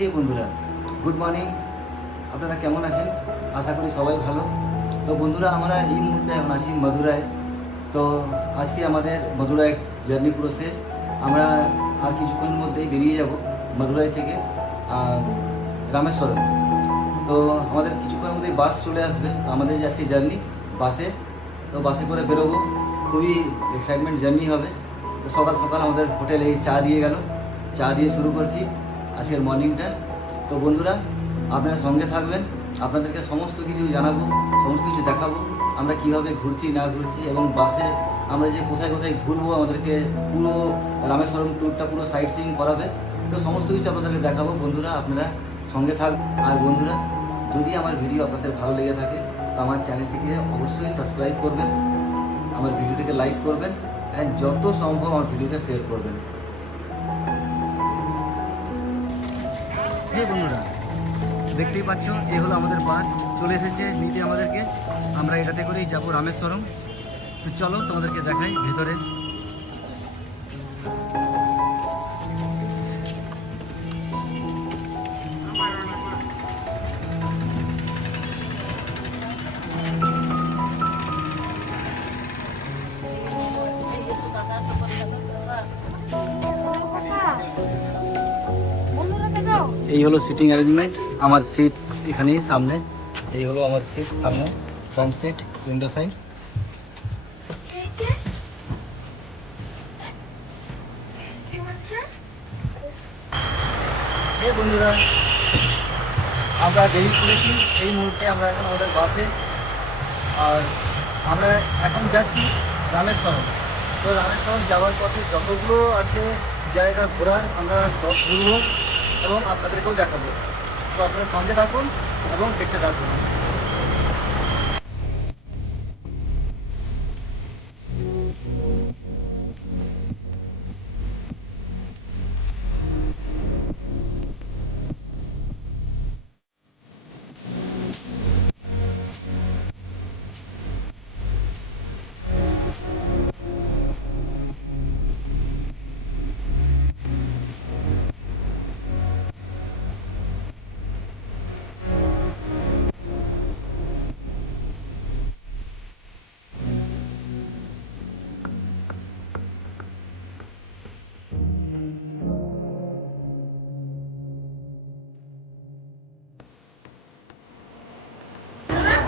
হে বন্ধুরা, good morning. আপনারা কেমন আছেন? আশা করি সবাই ভালো। তো বন্ধুরা, আমরা এই মুহূর্তে এখন আছি মধুরায়। তো আজকে আমাদের মধুরায় জার্নি পুরো শেষ। আমরা আর কিছুক্ষণের মধ্যেই বেরিয়ে যাব মধুরাই থেকে রামেশ্বরম। তো আমাদের কিছুক্ষণের মধ্যেই বাস চলে আসবে। আমাদের যে আজকে জার্নি বাসে, তো বাসে করে বেরোবো। খুবই এক্সাইটমেন্ট জার্নি হবে। তো সকাল সকাল আমাদের হোটেলে চা দিয়ে গেল, চা দিয়ে শুরু করছি আজকের মর্নিংটা। তো বন্ধুরা, আপনারা সঙ্গে থাকবেন, আপনাদেরকে সমস্ত কিছু জানাবো, সমস্ত কিছু দেখাবো আমরা কিভাবে ঘুরছি না ঘুরছি, এবং বাসে আমরা যে কোথায় কোথায় ঘুরবো, আমাদেরকে পুরো রামেশ্বরম ট্যুরটা পুরো সাইট সিইং করাবে। তো সমস্ত কিছু আপনাদেরকে দেখাবো। বন্ধুরা, আপনারা সঙ্গে থাক। আর বন্ধুরা, যদি আমার ভিডিও আপনাদের ভালো লেগে থাকে তো আমার চ্যানেলটিকে অবশ্যই সাবস্ক্রাইব করবেন, আমার ভিডিওটিকে লাইক করবেন, অ্যান্ড যত সম্ভব আমার ভিডিওকে শেয়ার করবেন। এই বন্ধুরা, দেখতেই পাচ্ছ, এই হলো আমাদের বাস চলে এসেছে নিতে আমাদেরকে। আমরা এটাতে করেই যাব রামেশ্বরম। তো চলো তোমাদেরকে দেখাই ভেতরে। এই হলো সিটিং অ্যারেঞ্জমেন্ট। আমার সিট এখানেই সামনে। এই হলো আমার সিট সামনে, ফ্রন্ট সিট, উইন্ডো সাইড। এই বন্ধুরা, আমরা বেরিয়ে পড়েছি এই মুহূর্তে। আমরা এখন আমাদের বাসে, আর আমরা এখন যাচ্ছি রামেশ্বরম। তো রামেশ্বরম যাওয়ার পথে যতগুলো আছে জায়গা ঘোরার, আমরা সব ঘুরবো এবং আপনাদেরকেও দেখাবো। তো আপনারা সঙ্গে থাকুন এবং দেখতে থাকুন।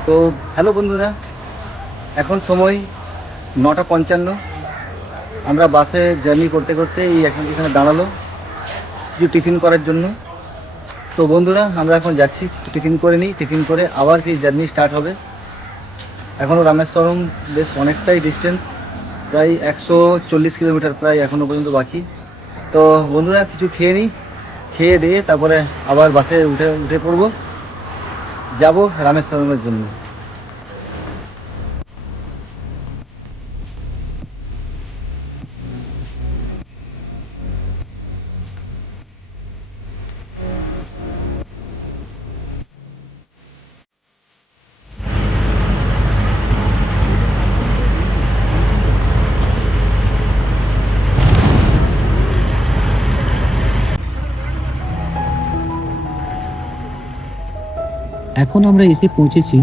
তো হ্যালো বন্ধুরা, এখন সময় 9:55। আমরা বাসে জার্নি করতে করতে এই এখানে দাঁড়ালো কিছু টিফিন করার জন্য। তো বন্ধুরা, আমরা এখন যাচ্ছি, টিফিন করে নিই। টিফিন করে আবার সেই জার্নি স্টার্ট হবে। এখনও রামেশ্বরম বেশ অনেকটাই ডিস্টেন্স, প্রায় 140 কিলোমিটার প্রায় এখনও পর্যন্ত বাকি। তো বন্ধুরা, কিছু খেয়ে নিই, খেয়ে দিয়ে তারপরে আবার বাসে উঠে পড়বো, যাব রামেশ্বরমের জন্য। এখন আমরা এসে পৌঁছেছি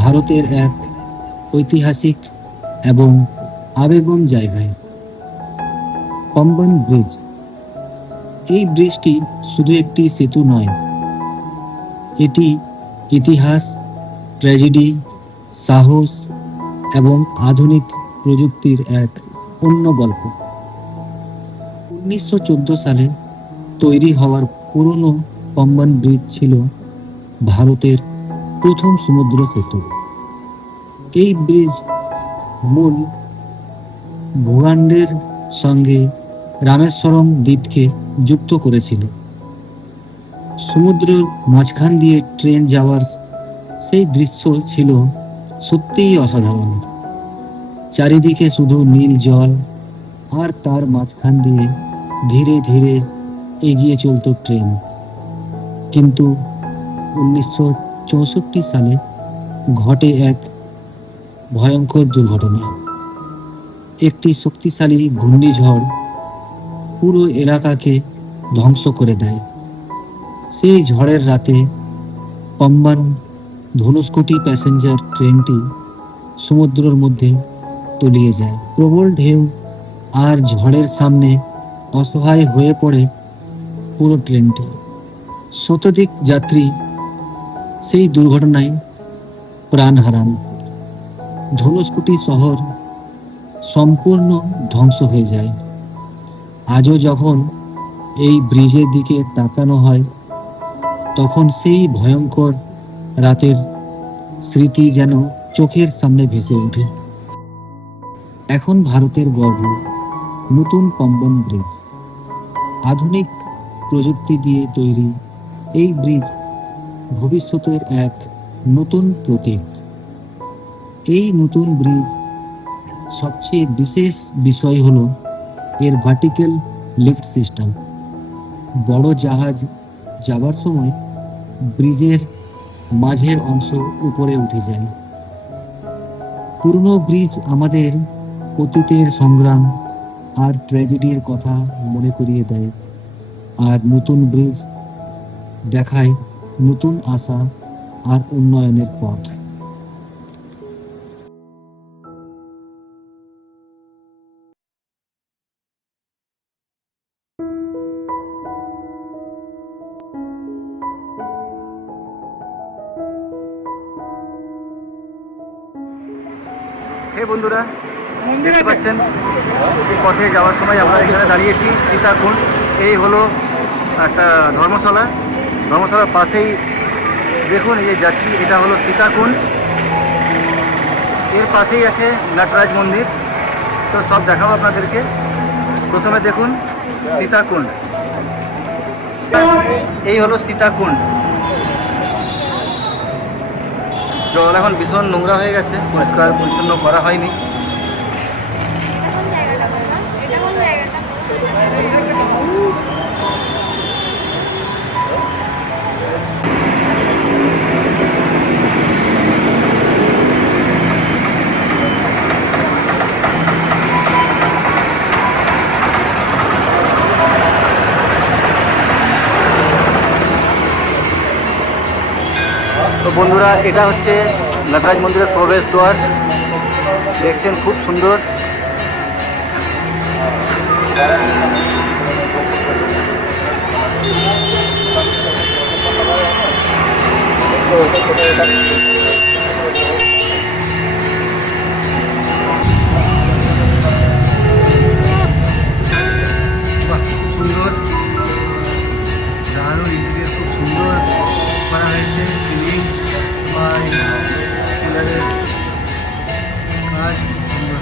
ভারতের এক ঐতিহাসিক এবং আবেগম জায়গায়, পাম্বন ব্রিজ। এই ব্রিজটি শুধু একটি সেতু নয়, এটি ইতিহাস, ট্র্যাজেডি, সাহস এবং আধুনিক প্রযুক্তির এক অন্য গল্প। 1914 সালে তৈরি হওয়ার পুরনো পাম্বন ব্রিজ ছিল ভারতের প্রথম সমুদ্র সেতু। এই ব্রিজ মূল ভূখণ্ডের সঙ্গে রামেশ্বরম দ্বীপকে যুক্ত করেছিল। সমুদ্রের মাঝখান দিয়ে ট্রেন যাওয়ার সেই দৃশ্য ছিল সত্যিই অসাধারণ। চারিদিকে শুধু নীল জল, আর তার মাঝখান দিয়ে ধীরে ধীরে এগিয়ে চলত ট্রেন। কিন্তু 1964 সালে ঘটে এক ভয়ঙ্কর দুর্ঘটনা। একটি শক্তিশালী ঘূর্ণিঝড় পুরো এলাকাকে ধ্বংস করে দেয়। সেই ঝড়ের রাতে পাম্বান ধনুষ্কোটি প্যাসেঞ্জার ট্রেনটি সমুদ্রের মধ্যে তলিয়ে যায়। প্রবল ঢেউ আর ঝড়ের সামনে অসহায় হয়ে পড়ে পুরো ট্রেনটি। শতাধিক যাত্রী সেই দুর্ঘটনায় প্রাণ হারান। ধনুষ্কোটি শহর সম্পূর্ণ ধ্বংস হয়ে যায়। আজও যখন এই ব্রিজের দিকে তাকানো হয়, তখন সেই ভয়ঙ্কর রাতের স্মৃতি যেন চোখের সামনে ভেসে ওঠে। এখন ভারতের গর্ব নতুন পাম্বন ব্রিজ। আধুনিক প্রযুক্তি দিয়ে তৈরি এই ব্রিজ ভবিষ্যতের এক নতুন প্রতীক। এই নতুন ব্রিজ সবচেয়ে বিশেষ বিষয় হলো এর ভার্টিক্যাল লিফট সিস্টেম। বড় জাহাজ যাবার সময় ব্রিজের মাঝের অংশ উপরে উঠে যায়। পুরনো ব্রিজ আমাদের অতীতের সংগ্রাম আর ট্র্যাজেডির কথা মনে করিয়ে দেয়, আর নতুন ব্রিজ দেখায় নতুন আশা আর উন্নয়নের পথ। হে বন্ধুরা, দেখতে পাচ্ছেন পথে যাওয়ার সময় আমরা এখানে দাঁড়িয়েছি সীতাকুণ্ড। এই হলো একটা ধর্মশালা। ধর্মশালার পাশেই দেখুন এই যে যাচ্ছি, এটা হলো সীতাকুণ্ড। এর পাশেই আছে নটরাজ মন্দির। তো সব দেখাবো আপনাদেরকে। প্রথমে দেখুন সীতাকুণ্ড। এই হলো সীতাকুণ্ড। জল এখন ভীষণ নোংরা হয়ে গেছে, পরিষ্কার পরিচ্ছন্ন করা হয়নি। তো বন্ধুরা, এটা হচ্ছে নটরাজ মন্দিরের প্রবেশ দ্বার। দেখছেন খুব সুন্দর। বাহ, খুব সুন্দর, দারুণ ইন্টেরিয়ার, খুব সুন্দর করা হয়েছে। সিলিং বা পিলারের কাজ খুব সুন্দর।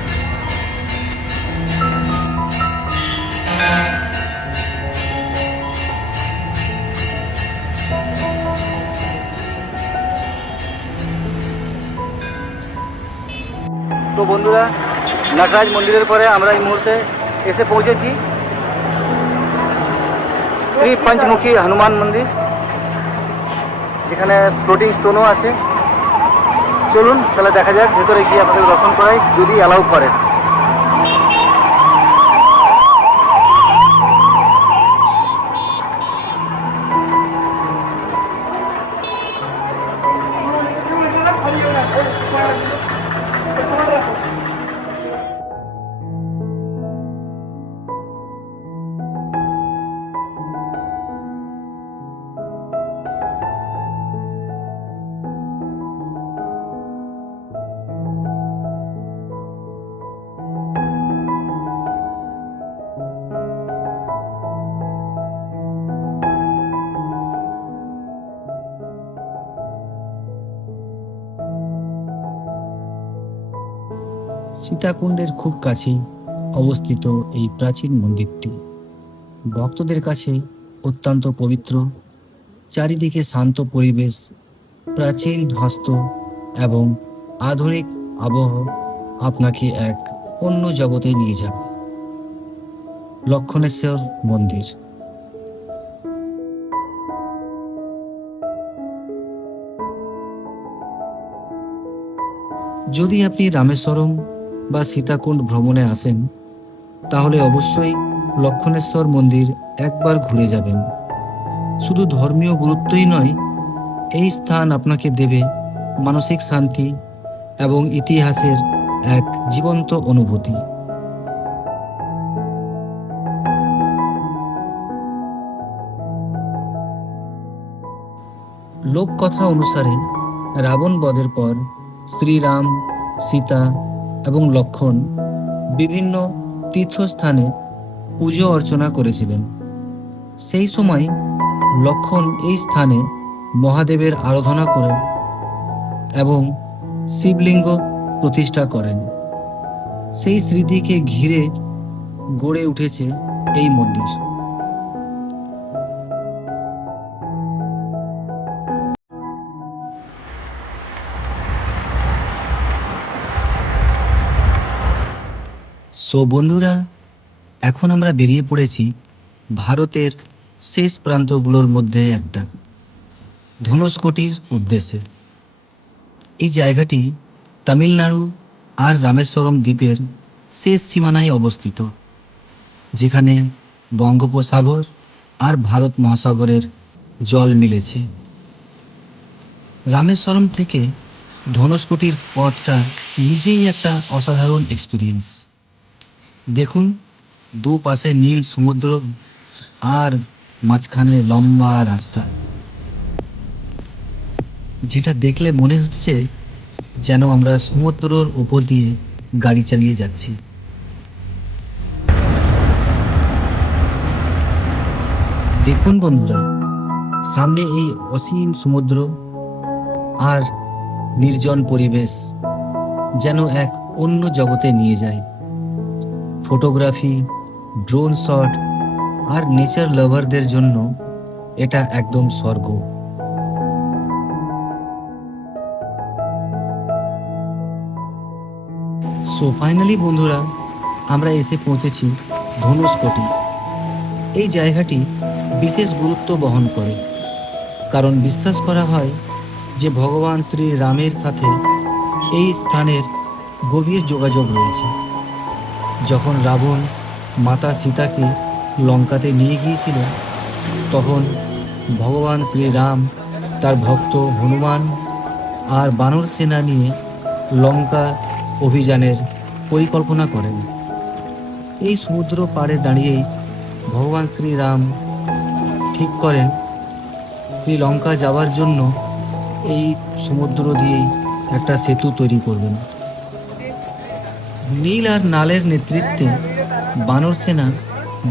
তো বন্ধুরা, নটরাজ মন্দিরের পরে আমরা এই মুহূর্তে এসে পৌঁছেছি শ্রী পঞ্চমুখী হনুমান মন্দির, যেখানে ফ্লোটিং স্টোনও আছে। চলুন তাহলে দেখা যাক, ভেতরে গিয়ে আপনাদের দর্শন করাই, যদি অ্যালাউ করে। সীতাকুণ্ডের খুব কাছেই অবস্থিত এই প্রাচীন মন্দিরটি ভক্তদের কাছে অত্যন্ত পবিত্র। চারিদিকে শান্ত পরিবেশ, প্রাচীন হস্ত এবং আধুনিক আবহ আপনাকে এক অন্য জগতে নিয়ে যাবে। লক্ষণেশ্বর মন্দির। যদি আপনি রামেশ্বরম বা সীতাকুণ্ড ভ্রমণে আসেন, তাহলে অবশ্যই লক্ষণেশ্বর মন্দির একবার ঘুরে যাবেন। শুধু ধর্মীয় গুরুত্বই নয়, এই স্থান আপনাকে দেবে মানসিক শান্তি এবং ইতিহাসের এক জীবন্ত অনুভূতি। লোককথা অনুসারে রাবণ বধের পর শ্রীরাম, সীতা এবং লক্ষ্মণ বিভিন্ন তীর্থস্থানে পুজো অর্চনা করেছিলেন। সেই সময় লক্ষ্মণ এই স্থানে মহাদেবের আরাধনা করেন এবং শিবলিঙ্গ প্রতিষ্ঠা করেন। সেই স্মৃতিকে ঘিরে গড়ে উঠেছে এই মন্দির। সো বন্ধুরা, এখন আমরা বেরিয়ে পড়েছি ভারতের শেষ প্রান্তগুলোর মধ্যে একটা, ধনুষকোটির উদ্দেশ্যে। এই জায়গাটি তামিলনাড়ু আর রামেশ্বরম দ্বীপের শেষ সীমানায় অবস্থিত, যেখানে বঙ্গোপসাগর আর ভারত মহাসাগরের জল মিলেছে। রামেশ্বরম থেকে ধনুষকোটির পথটা নিজেই একটা অসাধারণ এক্সপিরিয়েন্স। দেখুন, দুপাশে নীল সমুদ্র আর মাঝখানে লম্বা রাস্তা, যেটা দেখলে মনে হচ্ছে যেন আমরা সমুদ্রের উপর দিয়ে গাড়ি চালিয়ে যাচ্ছি। দেখুন বন্ধুরা, সামনে এই অসীম সমুদ্র আর নির্জন পরিবেশ যেন এক অন্য জগতে নিয়ে যায়। ফটোগ্রাফি, ড্রোন শট আর নেচার লাভারদের জন্য এটা একদম স্বর্গ। সো ফাইনালি বন্ধুরা, আমরা এসে পৌঁছেছি ধনুষকোটি। এই জায়গাটি বিশেষ গুরুত্ব বহন করে, কারণ বিশ্বাস করা হয় যে ভগবান শ্রী রামের সাথে এই স্থানের গভীর যোগাযোগ রয়েছে। যখন রাবণ মাতা সীতাকে লঙ্কাতে নিয়ে গিয়েছিল, তখন ভগবান শ্রীরাম তার ভক্ত হনুমান আর বানর সেনা নিয়ে লঙ্কা অভিযানের পরিকল্পনা করেন। এই সমুদ্র পাড়ে দাঁড়িয়েই ভগবান শ্রীরাম ঠিক করেন শ্রীলঙ্কা যাওয়ার জন্য এই সমুদ্র দিয়েই একটা সেতু তৈরি করবেন। নীল আর নালের নেতৃত্বে বানর সেনা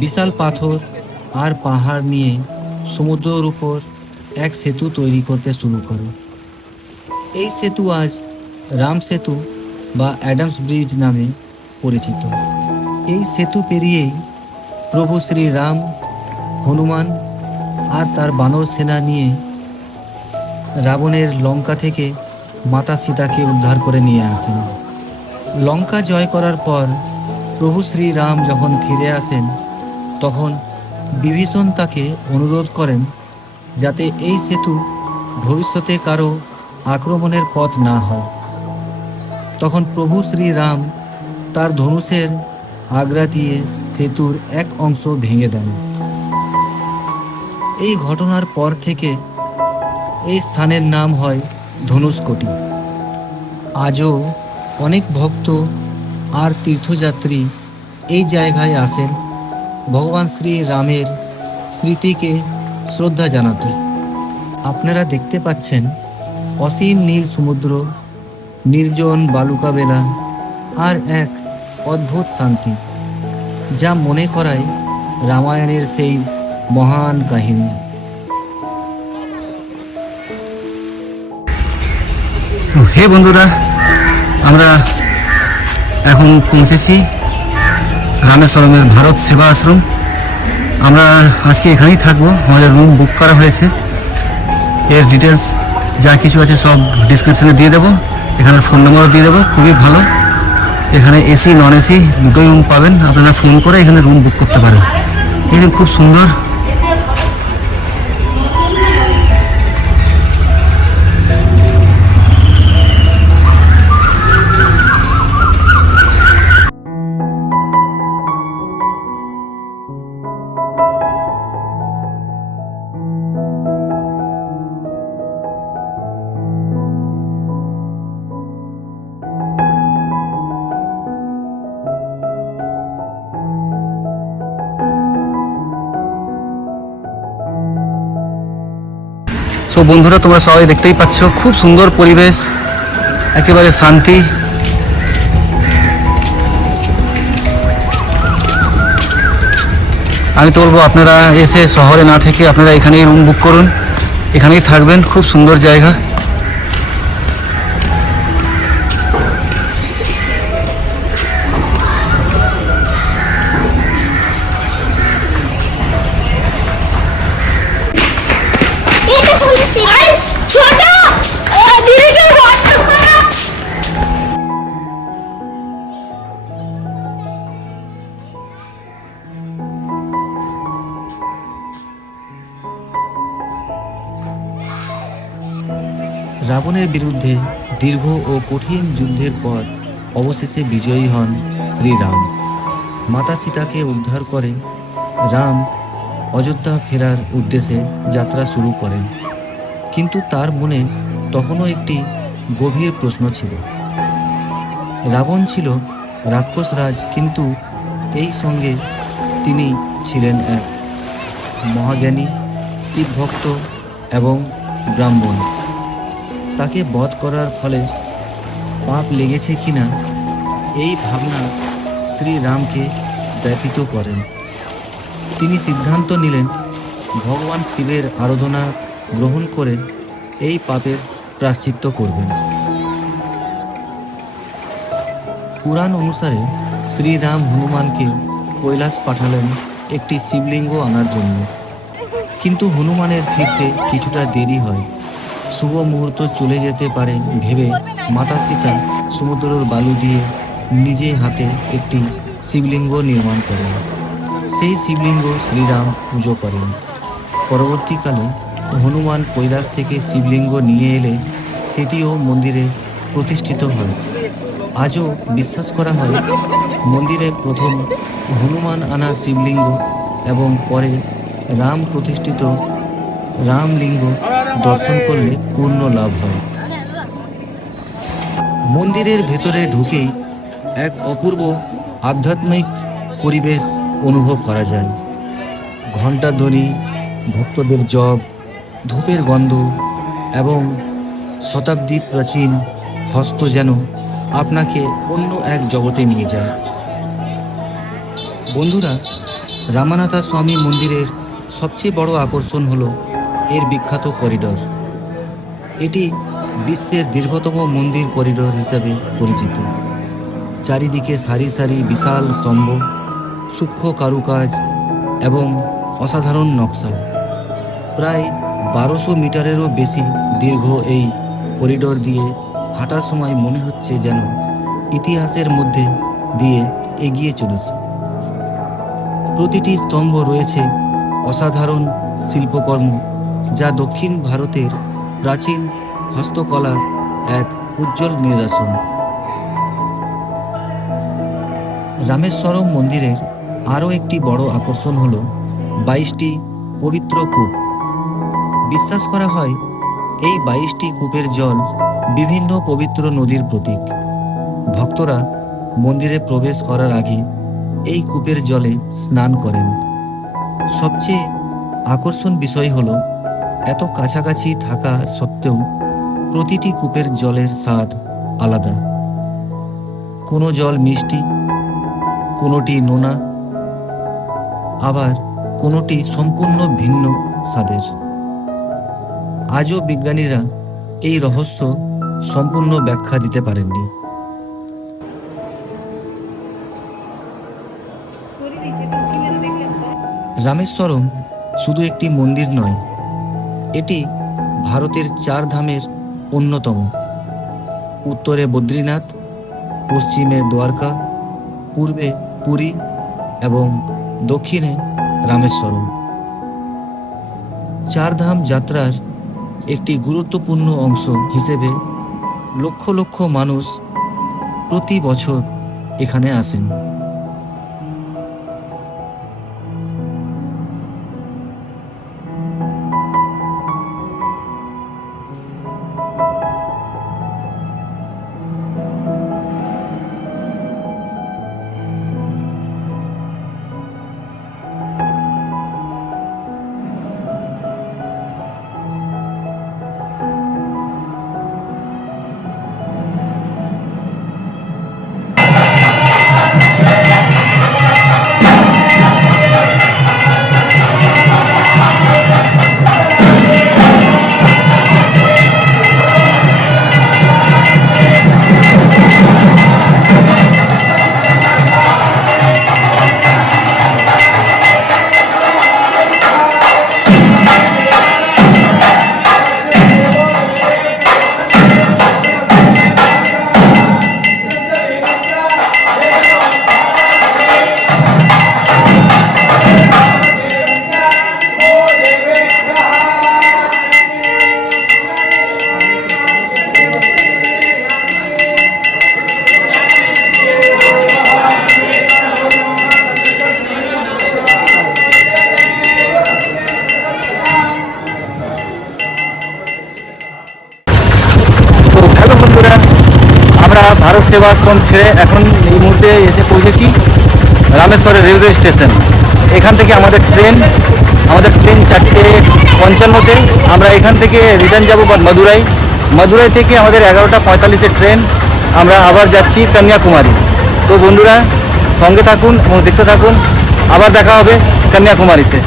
বিশাল পাথর আর পাহাড় নিয়ে সমুদ্রের উপর এক সেতু তৈরি করতে শুরু করে। এই সেতু আজ রাম সেতু বা অ্যাডামস ব্রিজ নামে পরিচিত। এই সেতু পেরিয়েই প্রভু শ্রীরাম, হনুমান আর তার বানর সেনা নিয়ে রাবণের লঙ্কা থেকে মাতা সীতাকে উদ্ধার করে নিয়ে আসেন। লঙ্কা জয় করার পর প্রভু শ্রীরাম যখন ফিরে আসেন, তখন বিভীষণ তাকে অনুরোধ করেন যাতে এই সেতু ভবিষ্যতে কারো আক্রমণের পথ না হয়। তখন প্রভু শ্রীরাম তার ধনুষের আগ্রা দিয়ে সেতুর এক অংশ ভেঙে দেন। এই ঘটনার পর থেকে এই স্থানের নাম হয় ধনুষকোটি। আজও অনেক ভক্ত আর তীর্থযাত্রী এই জায়গায় আসেন ভগবান শ্রী রামের স্মৃতিকে শ্রদ্ধা জানাতে। আপনারা দেখতে পাচ্ছেন অসীম নীল সমুদ্র, নির্জন বালুকা বেলা আর এক অদ্ভুত শান্তি, যা মনে করায় রামায়ণের সেই মহান কাহিনী। হে বন্ধুরা, আমরা এখন পৌঁছেছি রামেশ্বরমের ভারত সেবা আশ্রম। আমরা আজকে এখানেই থাকবো। আমাদের রুম বুক করা হয়েছে। এর ডিটেলস যা কিছু আছে সব ডিসক্রিপশানে দিয়ে দেবো। এখানে ফোন নাম্বারও দিয়ে দেবো। খুবই ভালো, এখানে এসি নন এসি দুটোই রুম পাবেন। আপনারা ফোন করে এখানে রুম বুক করতে পারেন। এখানে খুব সুন্দর। সো বন্ধুরা, তোমরা সবাই দেখতেই পাচ্ছ খুব সুন্দর পরিবেশ, একেবারে শান্তি। আমি তো বলবো আপনারা এসে শহরে না থেকে আপনারা এখানেই রুম বুক করুন, এখানেই থাকবেন, খুব সুন্দর জায়গা। ये तो पुलिस थी गाइस, छोटा धीरे से वाटर मारा। রাবণের বিরুদ্ধে দীর্ঘ ও কঠিন যুদ্ধের পর অবশেষে বিজয়ী হন শ্রীরাম। মাতা সীতাকে উদ্ধার করে রাম অযোধ্যা ফেরার উদ্দেশ্যে যাত্রা শুরু করেন। কিন্তু তার মনে তখনও একটি গভীর প্রশ্ন ছিল। রাবণ ছিল রাক্ষসরাজ, কিন্তু এই সঙ্গে তিনি ছিলেন এক মহাজ্ঞানী, শিবভক্ত এবং ব্রাহ্মণ। তাকে বধ করার ফলে পাপ লেগেছে কিনা এই ভাবনা শ্রীরামকে ব্যথিত করেন। তিনি সিদ্ধান্ত নিলেন ভগবান শিবের আরাধনা গ্রহণ করে এই পাপের প্রায়শ্চিত্ত করবেন। পুরাণ অনুসারে শ্রীরাম হনুমানকে কৈলাস পাঠালেন একটি শিবলিঙ্গ আনার জন্য, কিন্তু হনুমানের ফিরতে কিছুটা দেরি হয়। শুভ মুহূর্ত চলে যেতে পারে ভেবে মাতা সীতা সমুদ্রের বালু দিয়ে নিজে হাতে একটি শিবলিঙ্গ নির্মাণ করেন। সেই শিবলিঙ্গ শ্রীরাম পুজো করেন। পরবর্তীকালে হনুমান কৈলাস থেকে শিবলিঙ্গ নিয়ে এলে সেটিও মন্দিরে প্রতিষ্ঠিত হয়। আজও বিশ্বাস করা হয় মন্দিরে প্রথম হনুমান আনা শিবলিঙ্গ এবং পরে রাম প্রতিষ্ঠিত রামলিঙ্গ দর্শন করলে পূর্ণ লাভ হয়। মন্দিরের ভেতরে ঢুকেই এক অপূর্ব আধ্যাত্মিক পরিবেশ অনুভব করা যায়। ঘণ্টার ধ্বনি, ভক্তদের জপ, ধূপের গন্ধ এবং শতাব্দী প্রাচীন হস্ত যেন আপনাকে অন্য এক জগতে নিয়ে যায়। বন্ধুরা, রামানাথা স্বামী মন্দিরের সবচেয়ে বড় আকর্ষণ হলো এর বিখ্যাত করিডোর। এটি বিশ্বের দীর্ঘতম মন্দির করিডোর হিসাবে পরিচিত। চারিদিকে সারি সারি বিশাল স্তম্ভ, সূক্ষ্ম কারুকাজ এবং অসাধারণ নকশা। প্রায় 1200 মিটারেরও বেশি দীর্ঘ এই করিডোর দিয়ে হাঁটার সময় মনে হচ্ছে যেন ইতিহাসের মধ্যে দিয়ে এগিয়ে চলেছে। প্রতিটি স্তম্ভ রয়েছে অসাধারণ শিল্পকর্ম, যা দক্ষিণ ভারতের প্রাচীন হস্তকলার এক উজ্জ্বল নিদর্শন। রামেশ্বরম মন্দিরের আরও একটি বড় আকর্ষণ হল 22টি পবিত্র কূপ। বিশ্বাস করা হয় এই 22টি কূপের জল বিভিন্ন পবিত্র নদীর প্রতীক। ভক্তরা মন্দিরে প্রবেশ করার আগে এই কূপের জলে স্নান করেন। সবচেয়ে আকর্ষণ বিষয় হল এত কাছাকাছি থাকা সত্ত্বেও প্রতিটি কূপের জলের স্বাদ আলাদা। কোনো জল মিষ্টি, কোনোটি নোনা, আবার কোনোটি সম্পূর্ণ ভিন্ন স্বাদের। আজও বিজ্ঞানীরা এই রহস্য সম্পূর্ণ ব্যাখ্যা দিতে পারেননি। রামেশ্বরম শুধু একটি মন্দির নয়, এটি ভারতের 4 ধামের অন্যতম। উত্তরে বদ্রীনাথ, পশ্চিমে দ্বারকা, পূর্বে পুরী এবং দক্ষিণে রামেশ্বরম। 4 ধাম যাত্রার একটি গুরুত্বপূর্ণ অংশ হিসেবে লক্ষ লক্ষ মানুষ প্রতি বছর এখানে আসেন। ভারত সেবাশ্রম ছেড়ে এখন এই মুহূর্তে এসে পৌঁছেছি রামেশ্বরের রেলওয়ে স্টেশন। এখান থেকে আমাদের ট্রেন 4:55-তে। আমরা এখান থেকে রিটার্ন যাব মাদুরাই। মাদুরাই থেকে আমাদের 11:45-এর ট্রেন। আমরা আবার যাচ্ছি কন্যাকুমারী। তো বন্ধুরা সঙ্গে থাকুন এবং দেখতে থাকুন, আবার দেখা হবে কন্যাকুমারীতে।